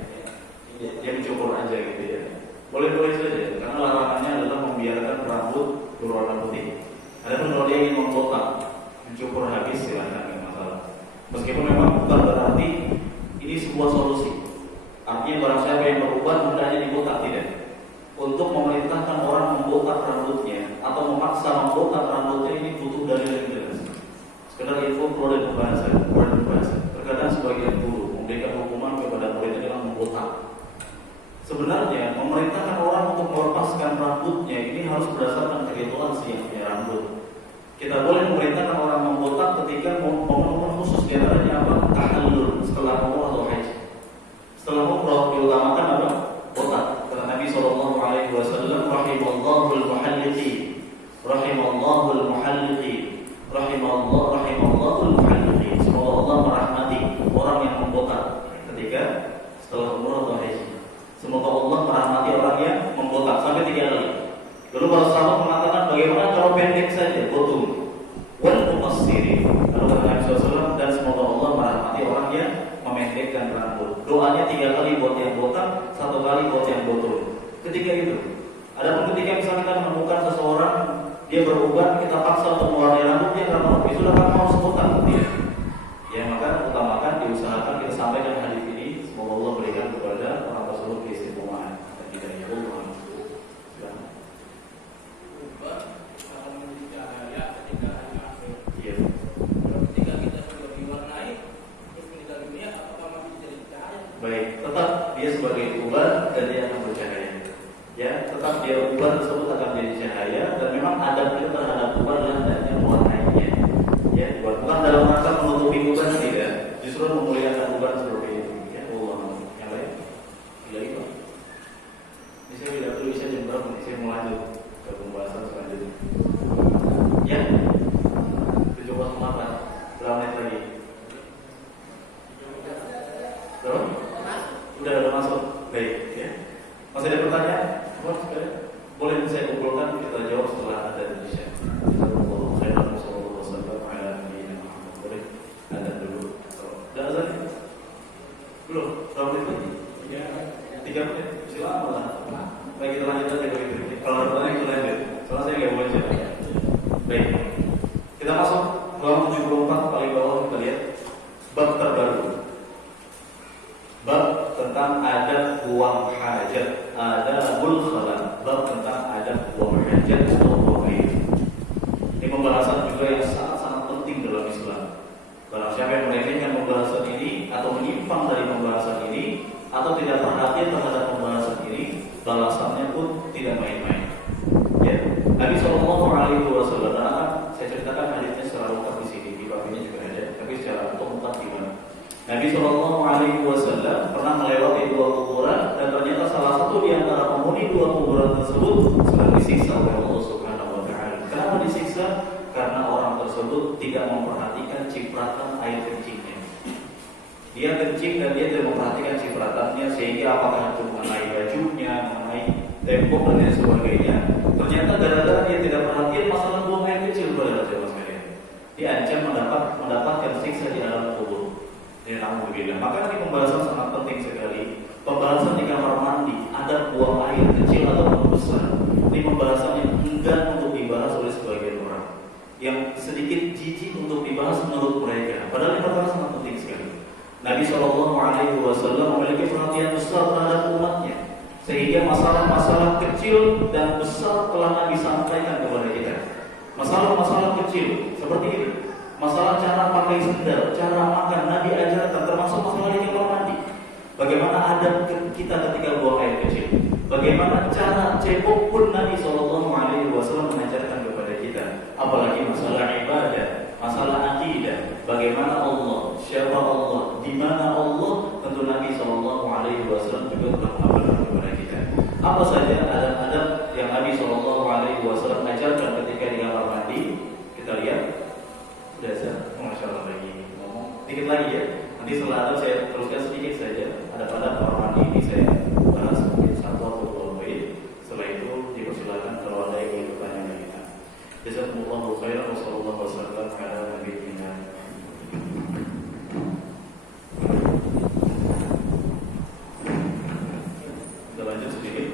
Dia mencukur aja gitu ya. Boleh-boleh saja, karena larangannya adalah membiarkan rambut berwarna putih. Adapun kalau dia ingin membotak, mencukur habis, silahkan, tidak masalah. Meskipun memang bukan berarti ini sebuah solusi. Artinya barang siapa yang berubah hendaknya dibotak, tidak. Untuk memerintahkan orang membotak rambutnya atau memaksa membotak rambutnya ini butuh dalil yang jelas. Sekedar info pro dan pembahasan. Terkadang sebagian guru memberikan hukuman kepada muridnya dengan membotak. Sebenarnya memerintahkan orang untuk melepaskan rambutnya ini harus berdasarkan ketentuan si yang punya rambut. Kita boleh memerintahkan orang membotak ketika momen khusus, diantaranya apa? Tahallul, setelah umrah atau haji. Setelah umrah diutamakan apa? Botak. Kata Nabi SAW, rahimallahul muhalliqin, rahimallahul muhalliqin, rahimallahul muhalliqin. Semoga Allah merahmati orang yang membotak ketika setelah umrah atau haji. Semoga Allah merahmati orang yang membotak sampai 3 kali. Lalu para sahabat mengatakan bagaimana kalau pendek saja, botung, wal muqassirin. Lalu kata Nabi SAW, dan semoga Allah merahmati orang yang memendekkan rambut. Doanya 3 kali buat yang botak, 1 kali buat yang botung. Ketika itu, adapun ketika misalnya kita menemukan seseorang dia berubah, kita paksa untuk mewarnai rambutnya karena dia sudah kan mau botak, dia. Ya maka utamakan diusahakan kita sampaikan hadis ini. Semoga Allah berikan kepada orang tersebut keistiqomahan dan hidayah Allah. Iya. Ketika kita sudah diwarnai, terus meninggal dunia, apakah masih jadi cahaya? Baik, tetap dia sebagai ubat dan dia akan bercahaya. Ya, tetap dia ubat tersebut akan menjadi cahaya dan memang adab kita terhadap ubat adalah hendaknya mewarnainya. Ya, bukan dalam rangka menutupi ubat tidak, justru memuliakan ubat seperti itu. Ya, Allah. Yang lain? Lagi Pak. Ini saya tidak perlu bisa jam berapa nih, saya mau lanjut ke pembahasan selanjutnya. Ya, 7.8 berapa menit lagi? Berapa? Udah ada masuk? Baik, ya. Masih ada pertanyaan? Boleh saya kumpulkan, kita jawab setelah ada Indonesia. Jazakumullahu khairan wa sallallahu wasallam ala nabiyyina Muhammad. Boleh ada dulu. Sudah azan? Belum? Berapa menit lagi? 3 menit. Silakan. Baik, kita lanjut aja begitu. Kalau ada pertanyaan kita lanjut. Soalnya saya nggak baca. Baik. Kita masuk halaman 74 paling bawah, kita lihat bab terbaru. Bab tentang adab buang hajat, adabul khala. Bab tentang adab buang hajat atau buang air. Ini pembahasan juga yang sangat-sangat penting dalam Islam. Barang siapa yang meremehkan pembahasan ini atau menyimpang dari pembahasan ini atau tidak perhatian terhadap pembahasan ini, balasannya pun tidak main-main. Ya, Nabi Shallallahu Alaihi Wasallam, saya ceritakan hadisnya secara lengkap di sini, di bab ini juga ada, tapi secara untuk gimana? Nabi Shallallahu Alaihi Wasallam pernah melewati 2 kuburan dan ternyata salah satu di antara penghuni 2 kuburan tersebut sedang disiksa oleh Allah Subhanahu Wa Taala. Kenapa disiksa? Karena orang tersebut tidak memperhatikan cipratan air kencingnya. Dia kencing dan dia tidak memperhatikan cipratannya, sehingga apakah itu mengenai bajunya, mengenai tembok dan lain sebagainya. Ternyata gara-gara dia tidak perhatian masalah buang air kecil pada jemaah sekalian, dia ancam mendapatkan siksa di alam kubur. Ya, alhamdulillah. Maka ini pembahasan sangat penting sekali. Pembahasan di kamar mandi, ada buang air kecil atau besar. Ini pembahasan yang enggan untuk dibahas oleh sebagian orang, yang sedikit jijik untuk dibahas menurut mereka. Padahal ini perkara sangat penting sekali. Nabi Shallallahu Alaihi Wasallam memiliki perhatian besar terhadap umatnya, sehingga masalah-masalah kecil dan besar telah Nabi sampaikan kepada kita. Masalah-masalah kecil seperti ini, masalah cara pakai sendal, cara makan, Nabi ajarkan, termasuk masalah di kamar mandi. Bagaimana adab kita ketika buang air kecil, bagaimana cara cebok pun Nabi Shallallahu Alaihi Wasallam mengajarkan kepada kita. Apalagi masalah ibadah, masalah akidah, bagaimana Allah, siapa Allah, di mana Allah, tentu Nabi Shallallahu Alaihi Wasallam juga telah mengabarkan kepada kita. Apa saja adab-adab yang Nabi Shallallahu Alaihi Wasallam ajarkan ketika di kamar mandi? Kita lihat. Masya Allah lagi ngomong sedikit lagi ya. Nanti setelah itu saya teruskan sedikit saja. Ada pada kamar mandi ini saya bahas mungkin 1 atau 2 poin. Setelah itu dipersilakan kalau ada yang ingin bertanya dari kita. Jazakumullahu khairan wa sallallahu wasallam ala nabiyyina. Kita lanjut sedikit.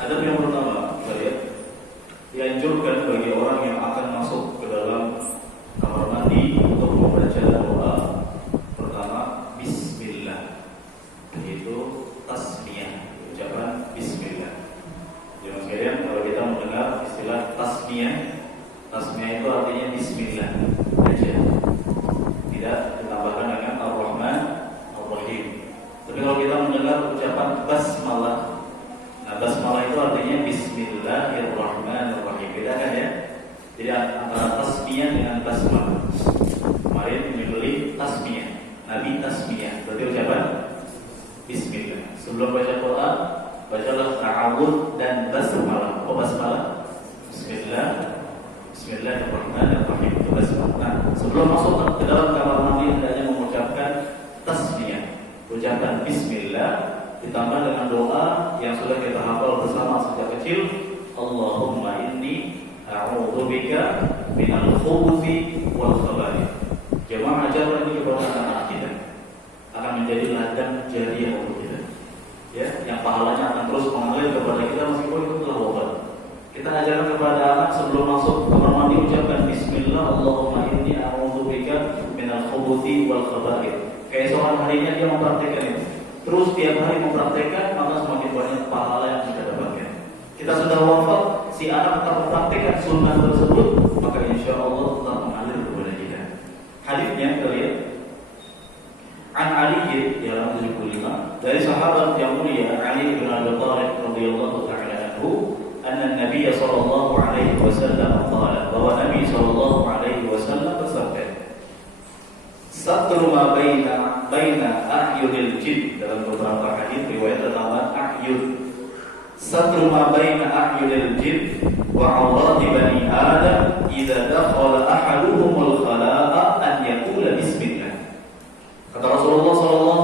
Adab yang pertama, kita lihat, dianjurkan bagi orang yang akan masuk ke dalam kamar mandi untuk membaca doa pertama Bismillah, yaitu tasmiyah, ucapan Bismillah. Jangan sekalian kalau kita mendengar istilah tasmiyah, tasmiyah itu artinya Bismillah aja, tidak ditambahkan dengan Ar-Rahman Ar-Rahim. Tapi kalau kita mendengar ucapan basmalah, nah basmalah itu artinya Bismillahirrahmanirrahim. Beda kan ya? Jadi antara tasmiyah dengan basmalah. Kemarin dibeli tasmiyah, Nabi tasmiyah, berarti ucapan Bismillah. Sebelum baca Quran, bacalah ta'awudz dan basmalah. Apa basmalah? Bismillahirrahmanirrahim. Itu basmalah. Nah, sebelum masuk ke dalam kamar mandi hendaknya mengucapkan tasmiyah, ucapan Bismillah, ditambah dengan doa yang sudah kita hafal bersama sejak kecil. Allahumma inni a'udzubika minal khubuthi wal khaba'ith. Jemaah ajarkan ini kepada anak-anak kita, akan menjadi ladang jariah untuk kita, ya, yang pahalanya akan terus mengalir kepada kita meskipun itu telah wafat. Kita ajarkan kepada anak sebelum masuk kamar mandi ucapkan Bismillah, Allahumma inni a'udzubika minal khubuthi wal khaba'ith. Keesokan harinya dia mempraktikkan itu. Terus tiap hari mempraktikkan, maka semakin banyak pahala yang kita dapatkan. Kita sudah wafat, si anak tetap mempraktikkan sunnah tersebut, maka insya Allah tetap mengalir kepada kita. Hadisnya kita lihat. An Ali di halaman 75 dari sahabat yang mulia Ali bin Abi Thalib radhiyallahu ta'ala anhu, anna Nabi sallallahu alaihi wasallam qala, bahwa Nabi sallallahu alaihi wasallam bersabda, Satru ma baina a'yunil jin, dalam beberapa hadis riwayat tentang a'yun. Satru ma baina a'yunil jin wa 'awrati bani Adam idza dakhala ahaduhumul khala'a an yaqula bismillah. Kata Rasulullah sallallahu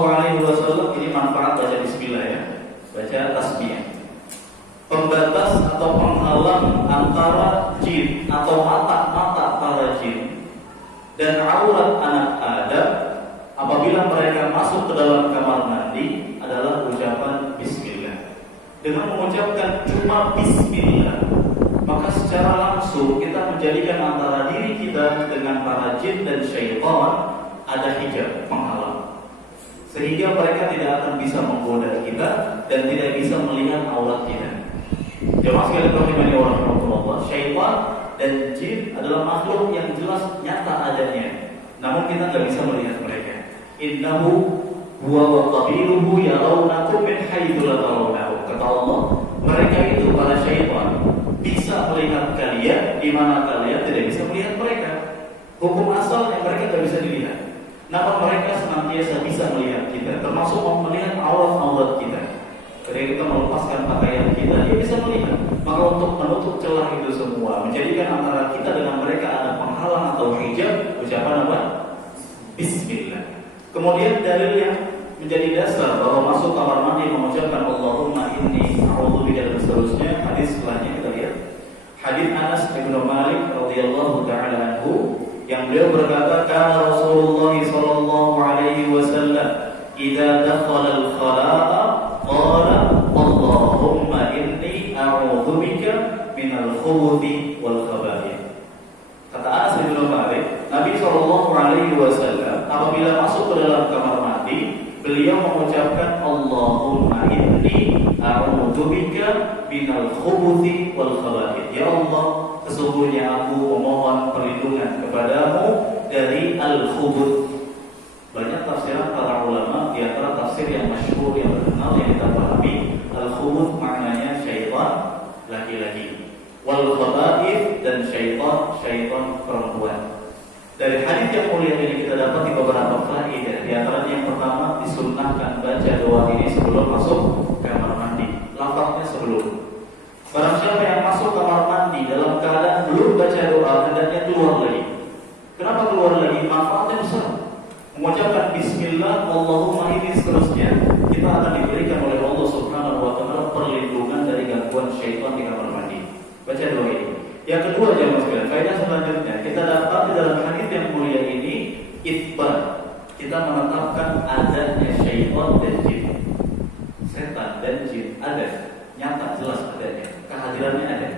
halang antara jin atau mata-mata para jin dan aurat anak Adam apabila mereka masuk ke dalam kamar mandi adalah ucapan bismillah. Dengan mengucapkan cuma bismillah, maka secara langsung kita menjadikan antara diri kita dengan para jin dan syaitan ada hijab penghalang, sehingga mereka tidak akan bisa menggoda kita dan tidak bisa melihat aurat kita. Jemaah sekalian rahimani wa rahimakumullah, syaitan dan jin adalah makhluk yang jelas nyata adanya, namun kita tidak bisa melihat mereka. Innahu huwa wa qabiluhu yarawnakum min haitsu la tarawnahum. Kata Allah, mereka itu para syaitan bisa melihat kalian di mana kalian tidak bisa melihat mereka. Hukum asalnya mereka tidak bisa dilihat, namun mereka senantiasa bisa melihat kita, termasuk melihat aurat-aurat kita. Ketika kita melepaskan pakaian kita, dia bisa melihat. Maka untuk menutup celah itu semua, menjadikan antara kita dengan mereka ada penghalang atau hijab, ucapan apa? Bismillah. Kemudian dalil yang menjadi dasar bahwa masuk kamar mandi mengucapkan Allahumma inni a'udzubika dan seterusnya, hadis setelahnya kita lihat. Hadis Anas bin Malik radhiyallahu taala anhu yang beliau berkata, kana Rasulullah sallallahu alaihi wasallam idza dakhala al-khala'a qala Allahumma inni a'udzubika minal khubuthi wal khaba'ith. Kata Anas bin Malik, Nabi sallallahu alaihi wasallam apabila masuk ke dalam kamar mandi, beliau mengucapkan Allahumma inni a'udzubika minal khubuthi wal khaba'ith. Ya Allah, sesungguhnya aku memohon perlindungan kepadamu dari al-khubuth. Banyak tafsiran para ulama, di antara tafsir yang masyhur yang terkenal yang kita pahami, al-khubuth maknanya syaitan laki-laki, wal khaba'ith dan syaitan perempuan. Dari hadis yang mulia ini kita dapat beberapa faedah. Di antaranya yang pertama, disunnahkan baca doa ini sebelum masuk kamar mandi. Lafaznya sebelum. Barang siapa yang masuk kamar mandi dalam keadaan belum baca doa, hendaknya keluar lagi. Kenapa keluar lagi? Manfaatnya besar. Mengucapkan bismillah, Allahumma ini seterusnya, kita akan diberikan oleh Allah Subhanahu wa taala perlindungan dari gangguan syaitan di kamar mandi. Baca doa ini. Yang kedua, jemaah sekalian, faedah selanjutnya kita dapat di dalam hadis yang mulia ini itsbat, kita menetapkan adanya syaitan dan jin. Setan dan jin ada, nyata jelas adanya, kehadirannya ada.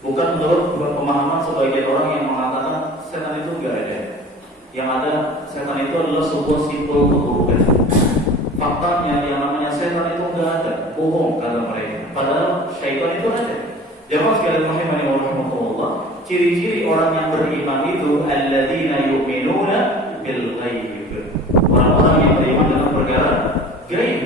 Bukan menurut pemahaman sebagian orang yang mengatakan setan itu enggak ada. Yang ada setan itu adalah sebuah simbol keburukan. Faktanya yang namanya setan itu enggak ada, bohong kata mereka. Padahal syaitan itu ada. Jemaah sekalian rahimani wa rahimakumullah, ciri-ciri orang yang beriman itu alladzina yu'minuna bil ghaib. Orang-orang yang beriman dengan perkara gaib.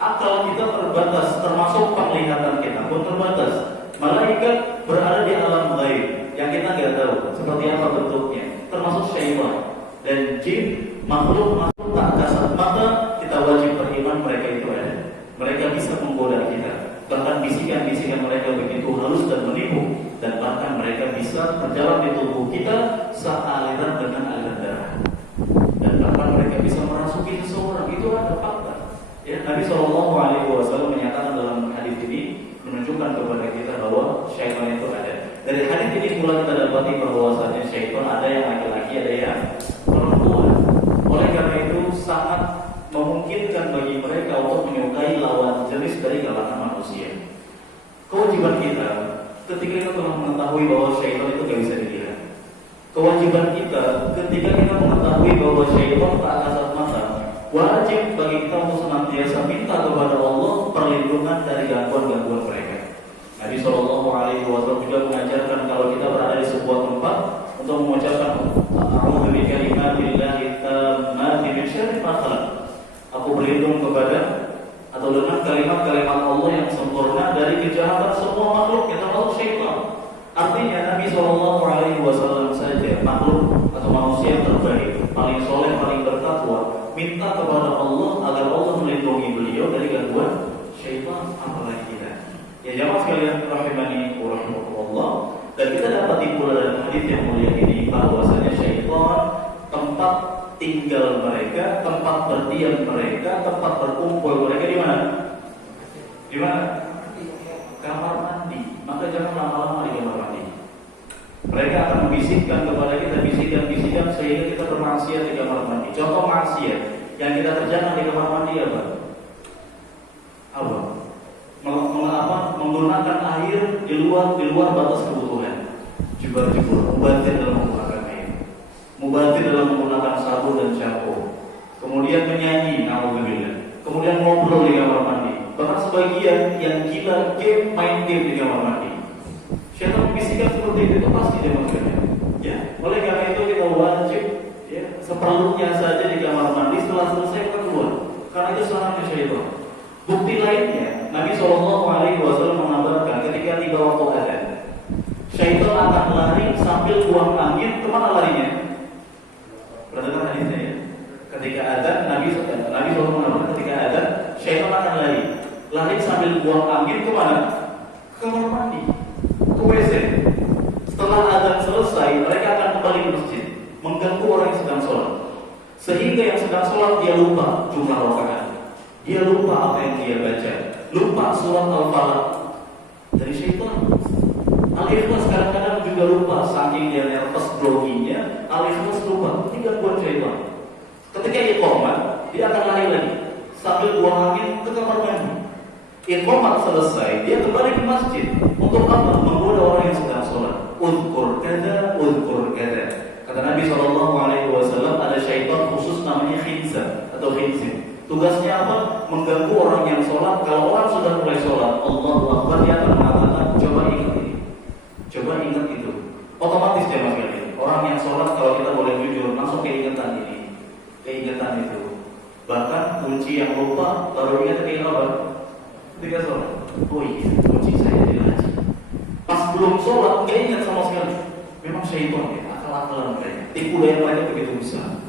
Akal kita terbatas, termasuk penglihatan kita pun terbatas. Malaikat berada di alam gaib yang kita enggak tahu seperti apa bentuknya, termasuk syaitan dan jin, makhluk-makhluk tak kasat mata. Kita wajib beriman mereka itu ada. Mereka bisa menggoda kita. Bahkan bisikan-bisikan mereka begitu halus dan menipu, dan bahkan mereka bisa berjalan di tubuh kita sealiran dengan aliran darah, dan bahkan mereka bisa merasuki seseorang. Itu ada fakta. Ya, Nabi SAW menyatakan dalam hadis ini, menunjukkan kepada kita bahwa syaitan itu ada. Dari hadis ini pula kita dapati bahwasanya syaitan ada yang laki-laki, ada yang perempuan. Oleh karena itu sangat memungkinkan bagi mereka untuk menyukai lawan jenis dari kalangan manusia. Kewajiban kita ketika kita telah mengetahui bahwa syaitan itu tidak bisa dilihat. Kewajiban kita ketika kita mengetahui bahwa syaitan tak kasat mata, wajib bagi kita untuk senantiasa minta kepada Allah perlindungan dari gangguan-gangguan mereka. Nabi SAW juga mengajarkan kalau kita berada di sebuah tempat untuk mengucapkan a'udzu bikalimatillahi tammati min syarri ma khalaq. Aku berlindung kepada atau dengan kalimat-kalimat Allah yang sempurna dari kejahatan semua makhluk, termasuk syaitan. Artinya Nabi SAW saja makhluk atau manusia yang terbaik, paling soleh, paling bertakwa, minta kepada Allah agar Allah melindungi beliau dari gangguan syaitan, apalagi kita. Ya jemaah sekalian rahimani wa rahimakumullah. Dan kita dapat pula dalam hadis yang mulia ini bahwasanya syaitan tempat tinggal mereka, tempat berdiam mereka, tempat berkumpul mereka di mana? Di mana? Kamar mandi. Maka jangan lama-lama Mereka akan membisikkan kepada kita bisikan-bisikan sehingga kita bermaksiat di kamar mandi. Contoh maksiat yang kita kerjakan di kamar mandi apa? Apa? Menggunakan air di luar batas kebutuhan. Jubur-jubur, mubadzir dalam menggunakan air, mubadzir dalam menggunakan sabun dan shampoo. Kemudian menyanyi, naudzubillah. Kemudian ngobrol di kamar mandi. Bahkan sebagian yang gila main game di kamar mandi. Syaitan membisikkan seperti itu pasti dia maksudnya. Ya, oleh karena itu kita wajib ya seperlunya saja di kamar mandi, setelah selesai kita keluar. Karena itu serangan syaitan. Bukti lainnya, Nabi SAW mengabarkan ketika tiba waktu adzan, syaitan akan lari sambil buang angin. Kemana larinya? Perhatikan hadisnya ya. Ketika adzan, Nabi SAW mengabarkan ketika adzan, syaitan akan lari sambil buang angin kemana? Ke kamar mandi, ke WC. Setelah adzan selesai, mereka akan kembali ke masjid, mengganggu orang yang sedang sholat, sehingga yang sedang sholat dia lupa jumlah rakaat, dia lupa apa yang dia baca, lupa surat Al-Falaq dari syaitan. Al-Ikhlas kadang-kadang juga lupa, saking dia nervous groginya, Al-Ikhlas lupa. Ini gangguan syaitan. Ketika iqamah, dia akan lari lagi sambil buang angin ke kamar mandi. Iqamah selesai, dia kembali ke masjid. Untuk apa? Menggoda orang yang sedang sholat. Uzkur kada. Kata Nabi SAW, ada syaitan khusus namanya khinzab atau khinzib. Tugasnya apa? Mengganggu orang yang sholat. Kalau orang sudah mulai sholat, Allahu Akbar, dia akan mengatakan, coba ingat ini, coba ingat itu. Otomatis dia masuk. Orang yang sholat, kalau kita boleh jujur, langsung keingatan ini, keingatan itu. Bahkan kunci yang lupa baru ingat keingatan apa? Ketika sholat. Oh iya, kunci saya di haji. Pas belum sholat, nggak ingat sama sekali. Memang syaitan ya, akal-akalan mereka. Tipu daya mereka begitu besar.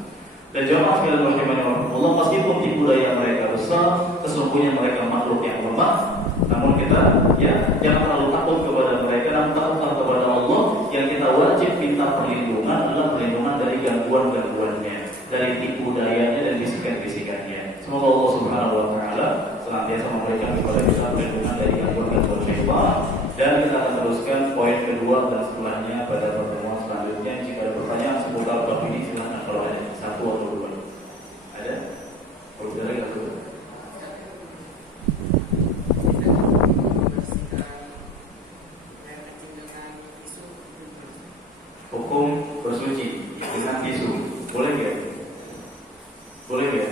Dan jamaah sekalian rahimahnya Allah, meskipun tipu daya mereka besar, sesungguhnya mereka makhluk yang lemah. Namun kita ya jangan terlalu takut kepada mereka, namun takutlah kepada Allah. Yang kita wajib minta perlindungan adalah perlindungan dari gangguan-gangguannya, dari tipu dayanya dan bisikan-bisikannya. Semoga Allah Subhanahu wa taala senantiasa memberikan kepada kita perlindungan dari gangguan-gangguan syaitan. Dan kita akan teruskan poin kedua dan setelahnya pada pertemuan selanjutnya. Jika ada pertanyaan seputar bab ini silakan, kalau ada satu atau dua. Ada? Kalau tidak ada satu. Hukum bersuci dengan tisu boleh nggak? Boleh nggak?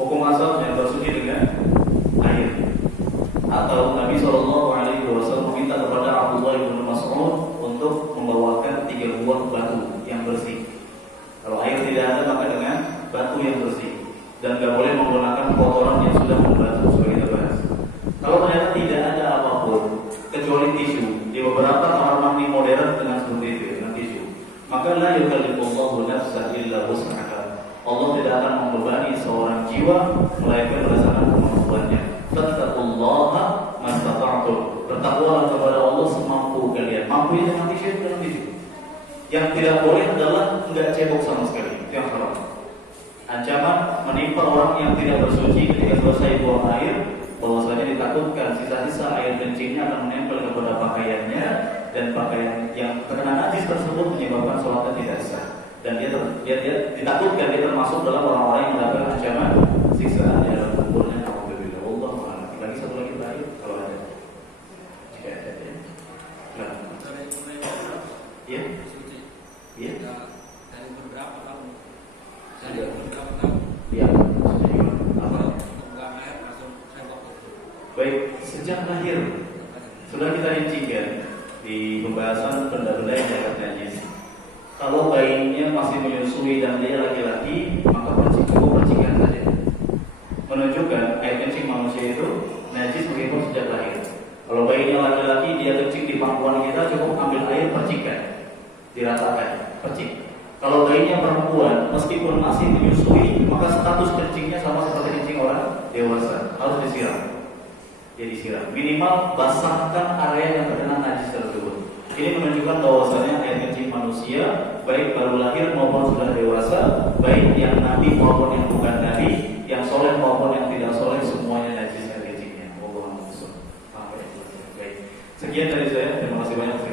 Hukum asal yang bersuci dengan air. Atau Nabi SAW meminta kepada Abdullah bin Mas'ud untuk membawakan 3 buah batu yang bersih. Kalau air tidak ada, maka dengan batu yang bersih. Dan tidak boleh menggunakan kotoran yang sudah membatu, seperti kita bahas. Kalau ternyata tidak ada apapun kecuali tisu, di beberapa kamar mandi modern dengan seperti itu, dengan tisu, maka la yukallifullahu nafsan illa wus'aha. Allah tidak akan membebani seorang jiwa melainkan berdasarkan kemampuannya. Fattaqullaha mastata'tum. Bertakwalah kepada Allah semampu kalian. Mampu dengan tisu, dengan tisu. Yang tidak boleh adalah enggak cebok sama sekali. Itu yang haram. Ancaman menimpa orang yang tidak bersuci ketika selesai buang air, bahwasanya ditakutkan sisa-sisa air kencingnya akan menempel kepada pakaiannya, dan pakaian yang terkena najis tersebut menyebabkan sholatnya tidak sah. Dan dia ditakutkan dia termasuk dalam orang-orang yang mendapatkan ancaman siksaan di dalam kuburnya. Alhamdulillah. Allah a'lam. Lagi satu lagi terakhir kalau ada. Jika ada ya. Nah. Iya. Iya. Dari beberapa tahun. Sudah. Beberapa tahun. Iya. Sudah gimana? Apa? Buang air langsung sendok. Baik, sejak lahir sudah kita rincikan di pembahasan benda-benda yang dianggap najis. Kalau bayinya masih menyusui dan dia laki-laki, maka percikan saja. Menunjukkan air kencing manusia itu najis meskipun sejak lahir. Kalau bayinya laki-laki, dia kencing di pangkuan kita, cukup ambil air percikan, diratakan, percik. Kalau bayinya perempuan, meskipun masih menyusui, maka status kencingnya sama seperti kencing orang dewasa, harus disiram. Dia disiram. Minimal basahkan area yang terkena najis tersebut. Ini menunjukkan bahwasanya air kencing manusia, baik baru lahir maupun sudah dewasa, baik yang nabi maupun yang bukan nabi, yang soleh maupun yang tidak soleh, semuanya najis air kencingnya. Baik. Sekian dari saya. Terima kasih banyak.